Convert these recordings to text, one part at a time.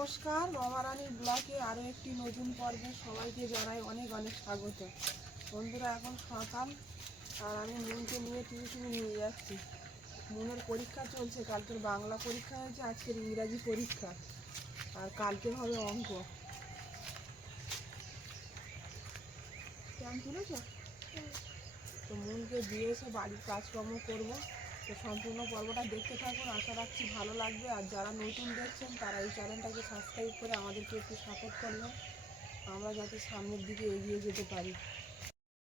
নমস্কার রমারানী ব্লকে আরও একটি নতুন পর্বে সবাইকে জানাই অনেক অনেক স্বাগত। বন্ধুরা, এখন সকাল, আর আমি মুনকে নিয়ে টিউশনে নিয়ে যাচ্ছি। মুনের পরীক্ষা চলছে, কালকের বাংলা পরীক্ষা হয়েছে, আজকের ইংরাজি পরীক্ষা, আর কালকের হবে অঙ্ক। কেমন তুলেছ? তো মনকে দিয়ে এসে, বাড়ির কাজকর্ম করব। তো সম্পূর্ণ পর্বটা দেখতে থাকুন, আশা রাখছি ভালো লাগবে। আর যারা নতুন দেখছেন, তারা এই চ্যানেলটাকে সাবস্ক্রাইব করে আমাদেরকে একটু সাপোর্ট করবেন। আমরা যাতে সামনের দিকে এগিয়ে যেতে পারি।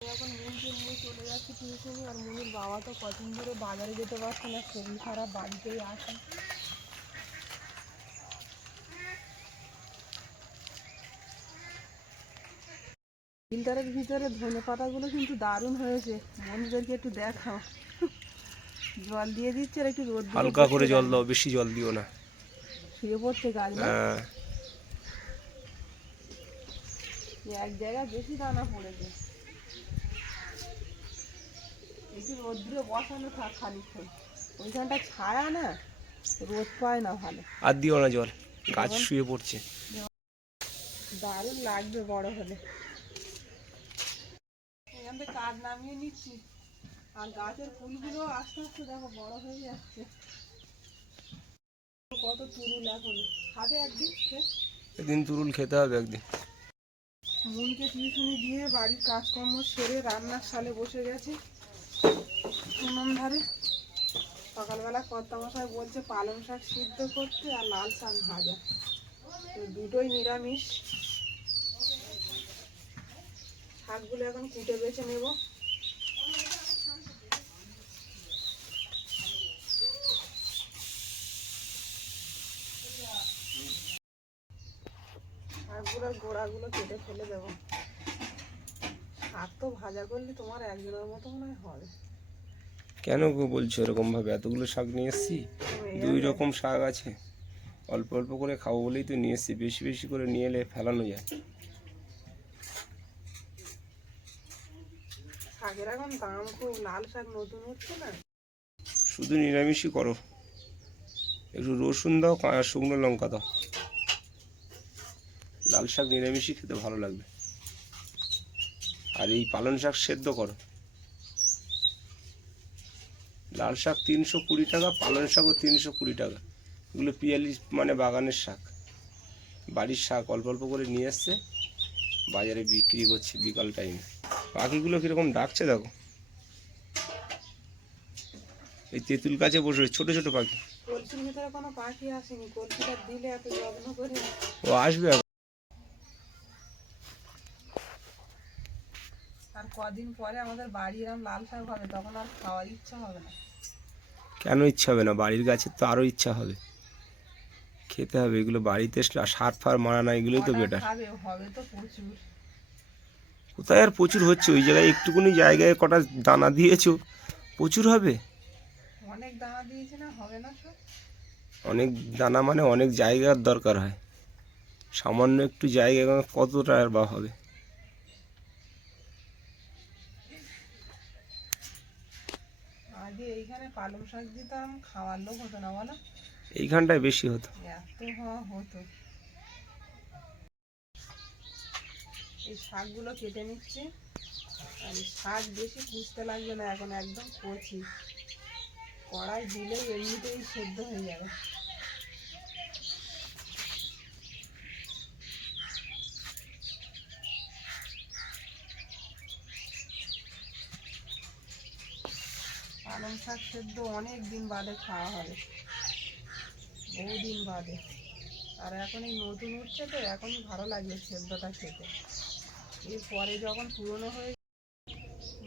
এখন মুনকে নিয়ে চলে যাচ্ছি টিউশনি আর মুনির বাবা তো কদিন ধরে বাজারে যেতে পারছে না, শরীর খারাপ, বাড়িতেই আসে ফিল্টারের ভিতরে ধনে পাতাগুলো কিন্তু দারুণ হয়েছে। বন্ধুদেরকে একটু দেখাও। জল দিয়ে দিচ্ছে আর একটু রোদ হালকা করে জল দাও বেশি জল দিও না। শুয়ে পড়ছে গাছ হ্যাঁ। এক জায়গায় বেশি দানা পড়েছে। একটু রোদ্রে বসানো থাক খানিক্ষণ ওইখানটা ছায়া না রোদ পায় না ভালো। আর দিও না জল গাছ শুয়ে পড়ছে। দারুণ লাগবে বড় হলে। এখান থেকে কাঠ নামিয়ে নিচ্ছি। আর গাছের ফুলগুলো আস্তে আস্তে দেখো বড় হয়ে যাচ্ছে। কত তুরুল এখন। খাবে একদিন সে? একদিন তুরুল খেতে হবে একদিন। মনকে টিউশনি দিয়ে বাড়ির কাজকর্ম সেরে রান্নার সালে বসে গেছে। উনুন ধারে। সকালবেলা কর্তামশাই বলছে পালং শাক সিদ্ধ করতে আর লাল শাক ভাজা। দুটোই নিরামিষ। শাকগুলো এখন কুটে বেছে নেব। শাকগুলোর গোড়াগুলো কেটে ফেলে দেবো। শাক তো ভাজা করলে তোমার একজনের মতো মনে হয় হবে। কেন গো বলছো এরকম ভাবে? এতগুলো শাক নিয়ে এসছি? দুই রকম শাক আছে। অল্প অল্প করে খাব বলেই তো নিয়ে এসছি। বেশি বেশি করে নিয়ে এলে ফেলানো যায়। শাকের এখন দাম খুব। লাল শাক নতুন হচ্ছে না? শুধু নিরামিষই করো। একটু রসুন দাও শুকনো লঙ্কা দাও। লাল শাক নিরামিষই খেতে ভালো লাগবে। আর এই পালং শাক সেদ্ধ করো। লাল শাক তিনশো কুড়ি টাকা পালং শাকও তিনশো কুড়ি টাকা। এগুলো পিয়ালি মানে বাগানের শাক। বাড়ির শাক অল্প অল্প করে নিয়ে এসছে বাজারে বিক্রি করছে বিকাল টাইমে। পাখিগুলো কীরকম ডাকছে দেখো। এই তেঁতুল গাছে বসে ছোট ছোট পাখি। কলসির ভিতরে কোনো পাখি আসেনি কলসিটা দিলে এত যত্ন করে ও আসবে এখন। আর কদিন পরে আমাদের বাড়ি এরম লাল শাক হবে তখন আর খাওয়ার ইচ্ছা হবে না। কেন ইচ্ছা হবে না? বাড়ির গাছের তো আরও ইচ্ছা হবে। খেতে হবে এগুলো বাড়িতে সার ফার মারা না এগুলোই তো বেটার হবে তো প্রচুর। কোথায় আর প্রচুর হচ্ছে? ওই জায়গায় একটুকুনি জায়গায় কটা দানা দিয়েছ প্রচুর হবে? অনেক দানা দিয়েছে না হবে না সব? অনেক দানা মানে অনেক জায়গার দরকার হয়। সামান্য একটু জায়গা কতটা আর বা হবে? এইখানে পালং শাক দিতাম খাওয়ার লোক হতো না বলো? এইখানটায় বেশি হতো। এত হওয়া হতো। এই শাকগুলো কেটে নিচ্ছি। আর শাক বেশি খুঁজতে লাগবে না এখন একদম কচি। কড়াই দিলে এমনিতেই সেদ্ধ হয়ে যাবে পালং শাক সেদ্ধ অনেক দিন বাদে খাওয়া হবে। বহুদিন বাদে। আর এখন এই নতুন উঠছে তো এখন ভালো লাগে সেদ্ধটা খেতে। এরপরে যখন পুরনো হয়ে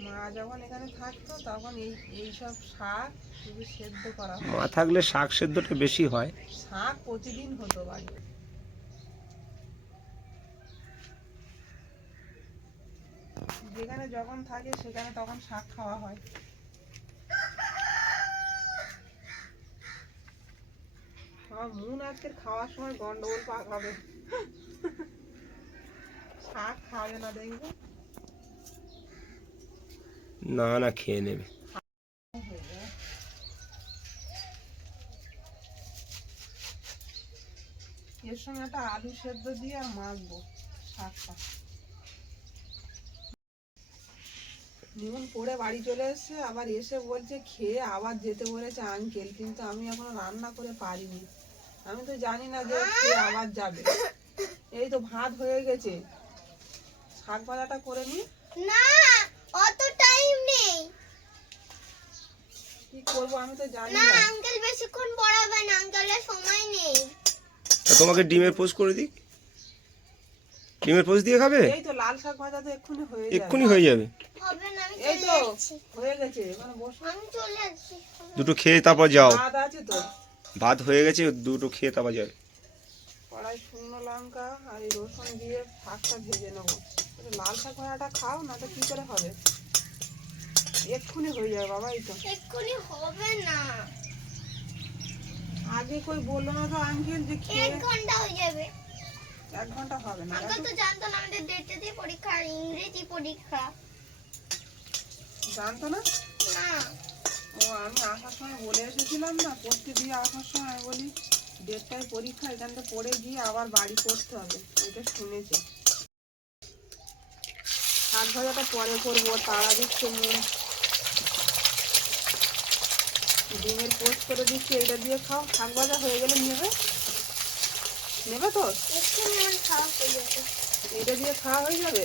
মা যখন এখানে থাকতো তখন এই এই সব শাক শুধু সেদ্ধ করা মা থাকলে শাক সেদ্ধটা বেশি হয়। শাক প্রতিদিন হতো বাড়িতে। যেখানে যখন থাকে সেখানে তখন শাক খাওয়া হয়। আমার মন আজকের খাওয়ার সময় গন্ডগোল পাকাবে। শাক খাবে না দেখবে? না না খেয়ে নেবে। এর সঙ্গে একটা আলু সেদ্ধ দিয়ে আর মাখবো শাকটা। নিমন পড়ে বাড়ি চলে এসেছে আবার এসে বলছে খেয়ে আবার যেতে বলেছে আঙ্কেল কিন্তু আমি এখনও রান্না করে পারিনি। আমি তো জানি না যে খেয়ে আবার যাবে। এই তো ভাত হয়ে গেছে। শাক ভাজাটা করে নি। না অত টাইম নেই। কি করব আমি তো জানি না না। আঙ্কেল বেশিক্ষণ পড়াবেন আঙ্কেলের সময় নেই। তা তোমাকে ডিমের পোস্ট করে দিই? ডিমের পোস্ট দিয়ে খাবে? এই তো লাল শাক ভাজা তো এক্ষুনি হয়ে যাবে। এক্ষুনি হয়ে যাবে। হবে না আমি এই তো হয়ে গেছে মানে বসো। আমি চলে যাচ্ছি। দুটো খেয়ে তারপর যাও। ভাত আছে তো। ভাত হয়ে গেছে দুটো খেয়ে তারপর যাবে কড়াই শুকনো লঙ্কা আর এই রসুন দিয়ে শাকটা ভেজে নেব। লাল শাক ভাজাটা খাও না তো কি করে হবে? এক্ষুনি হয়ে যাবে বাবা এই তো। এক্ষুনি হবে না। আগে কই বলল না তো আঙ্কেল যে খেয়ে এক ঘণ্টা হয়ে যাবে। এক ঘণ্টা হবে না। আঙ্কেল তো জানতো না আমাদের দিয়ে পরীক্ষা আর ইংরেজি পরীক্ষা। জানতো না? না। ও আমি আসার সময় বলে এসেছিলাম না পড়তে দিয়ে আসার সময় বলি দেড়টায় পরীক্ষা এখানটা পড়ে গিয়ে আবার বাড়ি পড়তে হবে এটা শুনেছে। শাক ভাজাটা পরে করব তাড়া দিচ্ছে মন ডিমের পোস্ট করে দিচ্ছি এটা দিয়ে খাও। শাক ভাজা হয়ে গেলে নেবে? নেবে তো? এটা দিয়ে খাওয়া হয়ে যাবে?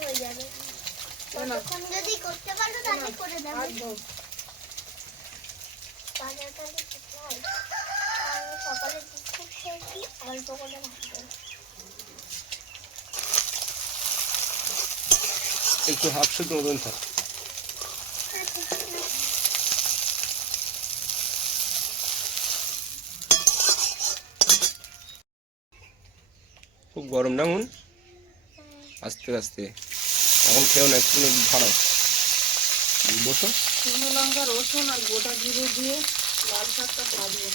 হয়ে যাবে। যদি করতে পারো তাহলে করে দেবো। বাজারটা হয় আমি সকালে বিস্কুট খেয়েছি অল্প করে ভাত একটু হাফ শুদ্ধ মতন থাক। খুব গরম না মন আস্তে আস্তে। এখন খেও না একটু ভাড়াও বসো। শুকনো লঙ্কা, রসুন আর গোটা জিরে দিয়ে লাল শাকটা ভাজবো।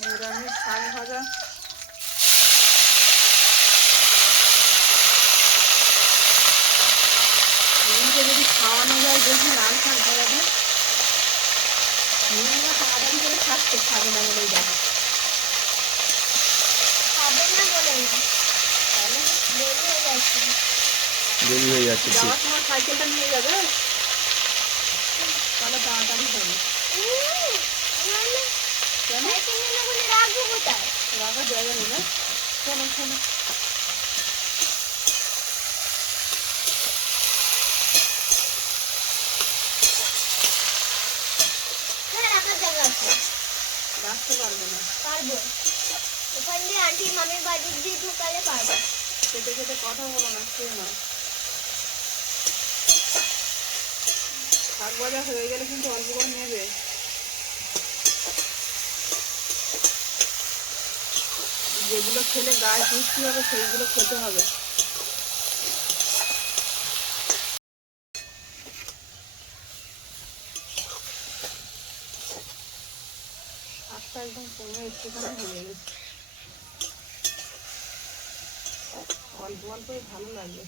নিরামিষ যদি খাওয়ানো যায়, দেখি লাল শাক ভাজাটা। তাড়াতাড়ি করে খাচ্ছে, খাবে না বলেই খাবে না বলে তাহলে হয়ে যাচ্ছে। দেরি হয়ে যাচ্ছে যাওয়ার সময় সাইকেলটা নিয়ে যাবে? তাহলে তাড়াতাড়ি হবে। কেন? সাইকেল নিয়ে বলে রাখব কোথায় রাখার জায়গা নেই না। শোনো শোনো হ্যাঁ রাখার জায়গা আছে। রাখতে পারবে না। পারব। ওখান দিয়ে আন্টি মামির বাড়ি দিয়ে ঢুকালে পারব। কেটে কেটে কথা বলো না খেয়ে না। শাক ভাজা হয়ে গেলে কিন্তু অল্প করে নেবে। যেগুলো খেলে গায়ে পুষ্টি হবে, সেইগুলো খেতে হবে। শাকটা একদম কমে একটুখানি হয়ে গেছে। অল্প অল্পই ভালো লাগে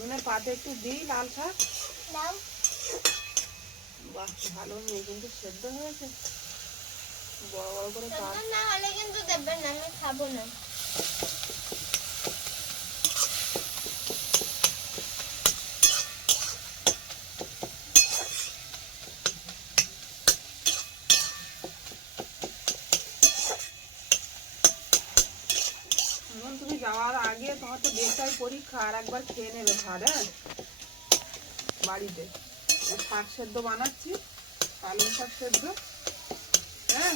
মনে পাতে একটু দিই লাল শাক। দাও বাহ ভালো নেই কিন্তু সেদ্ধ হয়েছে। বড় বড় করে পাত সেদ্ধ না হলে কিন্তু দেবেন না আমি খাব না এখন তুমি যাওয়ার আগে তোমার তো দেড়টায় পরীক্ষা আর একবার খেয়ে নেবে ভাত হ্যাঁ বাড়িতে শাক সেদ্ধ বানাচ্ছি পালং শাক সেদ্ধ হ্যাঁ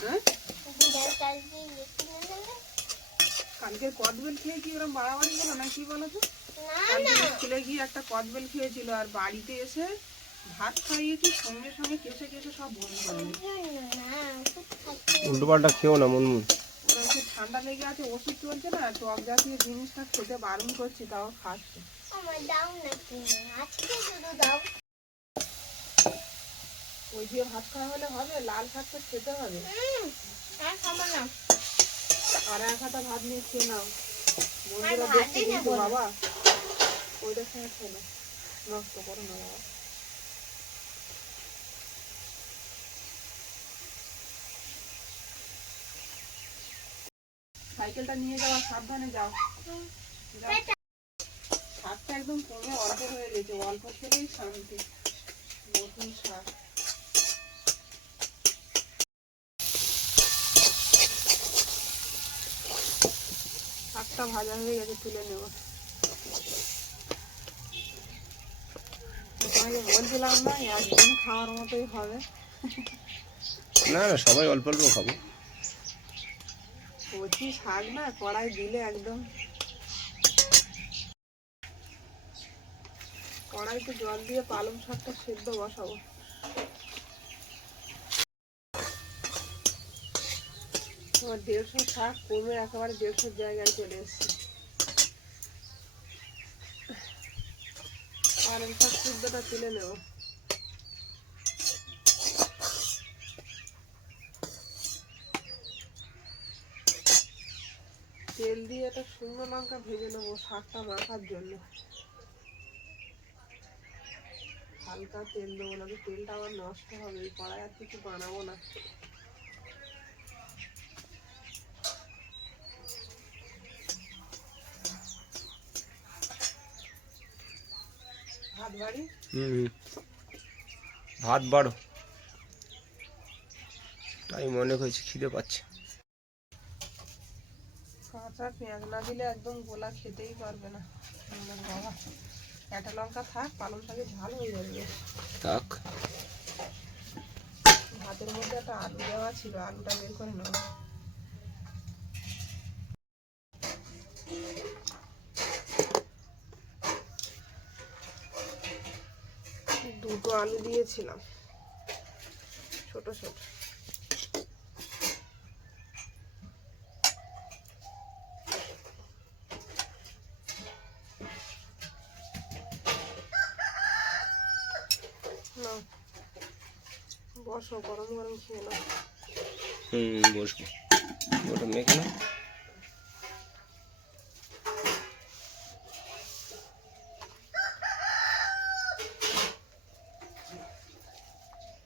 হ্যাঁ কালকে কদবেল খেয়ে কি ওরকম বাড়াবাড়ি হলো না কি বলো তো স্কুলে গিয়ে একটা কদবেল খেয়েছিল আর বাড়িতে এসে ভাত খাইয়েছি সঙ্গে সঙ্গে কেসে কেসে সব বন্ধ করে উল্টো পাল্টা খেও না মনমুন ঠান্ডা লেগে আছে ওষুধ চলছে না টক জাতীয় জিনিসটা খেতে বারণ করছি তাও খাচ্ছে। ওই দিয়ে ভাত খাওয়া হলে হবে লাল শাক তো খেতে হবে। আর এক হাতা ভাত নিয়ে খেয়ে নাও। বন্ধুরা দেখছে বাবা সঙ্গে খেয়ে নাও। নষ্ট করো না বাবা। সাইকেলটা নিয়ে যাওয়া সাবধানে যাও। শাকটা একদম কমে অল্প হয়ে গেছে, অল্প খেলেই শান্তি। নতুন শাক। শাকটা ভাজা হয়ে গেছে, তুলে নেব। তোমাকে বলছিলাম না, একদম খাওয়ার মতোই হবে। না না, সবাই অল্প অল্প খাব। কচি শাক না, কড়াই দিলে একদম। কড়াইতে জল দিয়ে পালং শাকটা সেদ্ধ বসাবো। আমার দেড়শো শাক কমে একেবারে দেড়শোর জায়গায় চলে এসছে। পালং শাক সেদ্ধটা তুলে নেব তেল দিয়ে একটা শুকনো লঙ্কা ভেজে নেব শাকটা মাখার জন্য। হালকা তেল দেবো না তেলটা আবার নষ্ট হবে, এই কড়াই আর কিছু বানাবো না। ভাত বাড়ি। ভাত বাড়ো। টাইম অনেক হয়েছে খিদে পাচ্ছে। কাঁচা পেঁয়াজ না দিলে একদম গোলা খেতেই পারবে না। বাবা। একটা লঙ্কা থাক পালং শাকে ঝাল হয়ে যাবে থাক। ভাতের মধ্যে একটা আলু দেওয়া ছিল আলুটা বের করে নেব দুটো আলু দিয়েছিলাম ছোট ছোট। গরম গরম খেয়ে নাও। হুম বসবো। ওটা মেখে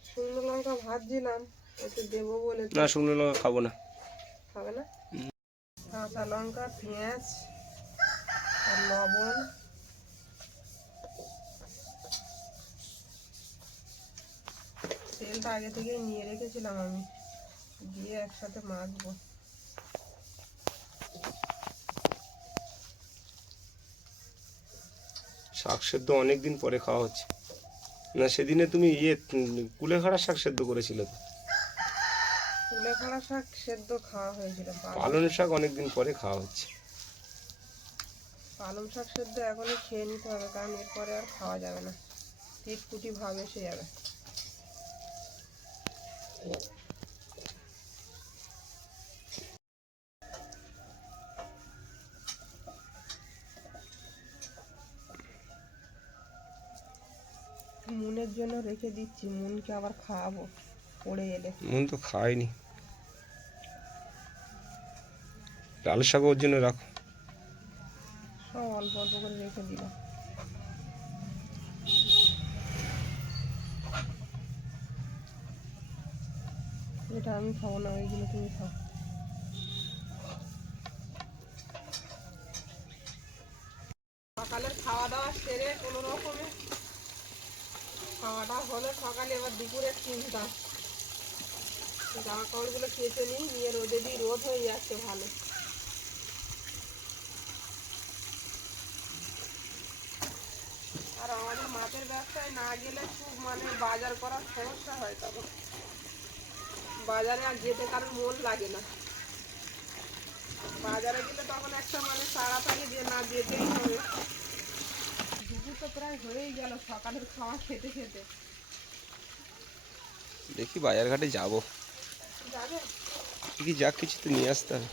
শুকনো লঙ্কা ভাজছিলাম একটু দেবো বলে না শুকনো লঙ্কা খাব না। খাবে না? কাঁচা লঙ্কা পেঁয়াজ আর লবণ। তেলটা আগে থেকেই নিয়ে রেখেছিলাম আমি। দিয়ে একসাথে মাখবো। শাক সেদ্ধ অনেক দিন পরে খাওয়া হচ্ছে। না সেদিনে তুমি ইয়ে কুলেখাড়া শাক সেদ্ধ করেছিলে তো? কুলেখাড়া শাক সেদ্ধ খাওয়া হয়েছিল পালং- পালন শাক অনেক দিন পরে খাওয়া হচ্ছে। পালং শাক সেদ্ধ এখনই খেয়ে নিতে হবে কারণ এরপরে আর খাওয়া যাবে না। পিটকুটি ভাব এসে যাবে। মুনের জন্য রেখে দিচ্ছি মুনকে আবার খাওয়াবো পড়ে এলে। মন তো খায়নি। লাল শাক ওর জন্য রাখো। সব অল্প অল্প করে রেখে দিলাম। এটা আমি খাব না ওইগুলো তুমি খাও। সকালের খাওয়া দাওয়া সেরে কোনো রকমে খাওয়াটা হলো, সকালে এবার দুপুরের চিন্তা জামা কাপড়গুলো কেচে নিই, নিয়ে রোদে দিই, রোদ হয়ে যাচ্ছে ভালো। আর আমাদের মাছের ব্যবসায় না গেলে খুব মানে বাজার করার সমস্যা হয় তখন। বাজারে আর যেতে কারোর মন লাগে না। বাজারে গেলে তখন একটা মানে তাড়া থাকে যে না যেতেই হবে। দুপুর তো প্রায় হয়েই গেল সকালের খাওয়া খেতে খেতে। দেখি বাজার ঘাটে যাব? যাবে কি যাক কিছু তো নিয়ে আসতে হবে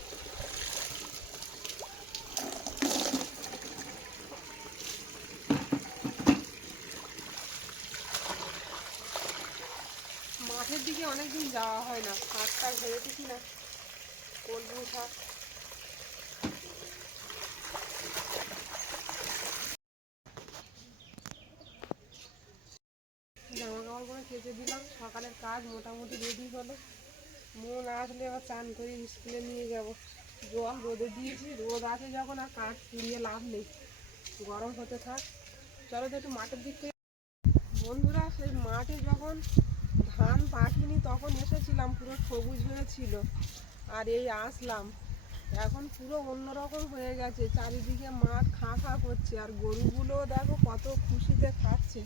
মাঠের দিকে অনেকদিন যাওয়া হয় না, শাক টাক হয়েছে কি না? কলমি শাক। সেচে দিলাম, সকালের কাজ মোটামুটি রেডি হলো। মন আসলে আবার চান করে স্কুলে নিয়ে যাব। জল রোদে দিয়েছি, রোদ আছে যখন আর কাঠ পুড়িয়ে লাভ নেই। গরম হতে থাক। চলো তো একটু মাঠের দিক থেকে বন্ধুরা, সেই মাঠে যখন ধান পাকিনি তখন এসেছিলাম পুরো সবুজ হয়েছিল। আর এই আসলাম। এখন পুরো অন্যরকম হয়ে গেছে চারিদিকে মাঠ খাঁ খাঁ করছে। আর গরুগুলো দেখো কত খুশিতে খাচ্ছে।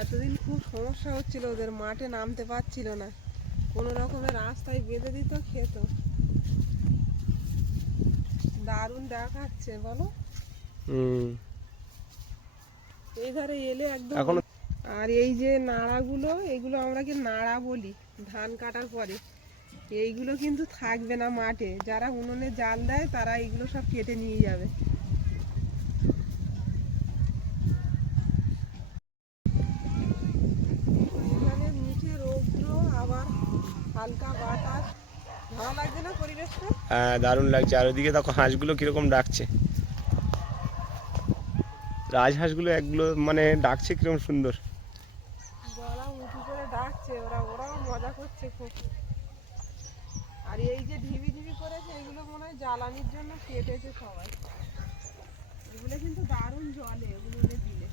এতদিন খুব সমস্যা হচ্ছিল ওদের মাঠে নামতে পারছিল না। কোনো রকমের রাস্তায় বেঁধে দিত খেত। দারুণ দেখাচ্ছে বলো। এই ধারে এলে একদম এখনও আর এই যে নাড়াগুলো, এগুলো আমরা কি নাড়া বলি, ধান কাটার পরে। এইগুলো কিন্তু থাকবে না মাঠে। যারা উনুনে জাল দেয়, তারা এইগুলো সব কেটে নিয়ে যাবে। হ্যাঁ দারুণ লাগছে। আর ওদিকে দেখো, হাঁসগুলো কীরকম ডাকছে। রাজহাঁসগুলো একগুলো মানে ডাকছে কীরকম সুন্দর গলা উঁচু করে ডাকছে ওরা ওরাও করছে খুব আর এই যে ঢিবি ঢিবি করেছে এগুলো মনে হয় জ্বালানির জন্য কেটেছে সবাই। এগুলো কিন্তু দারুণ জলে এগুলো দিলে।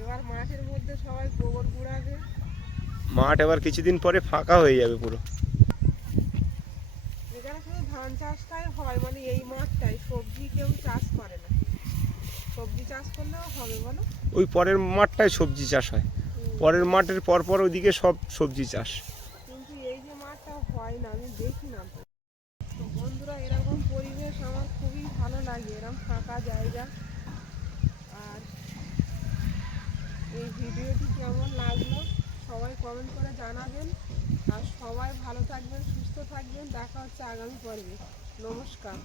এবার মাঠের মধ্যে সবাই গোবর গুড়াবে। মাঠ এবার কিছুদিন পরে ফাঁকা হয়ে যাবে পুরো। এখানে শুধু ধান চাষটাই হয় মানে এই মাঠটাই সবজি কেউ চাষ করে না সবজি চাষ করলেও হবে বলো ওই পরের মাঠটায় সবজি চাষ হয়। পরের মাঠের পর পর ওইদিকে সব সবজি চাষ। কিন্তু এই যে মাঠটা হয় না আমি দেখি না। তো তো বন্ধুরা এরকম পরিবেশ আমার খুবই ভালো লাগে এরকম ফাঁকা জায়গা। আর এই ভিডিওটি কেমন লাগল সবাই কমেন্ট করে জানাবেন। আর সবাই ভালো থাকবেন সুস্থ থাকবেন। দেখা হচ্ছে আগামী পর্বে। নমস্কার।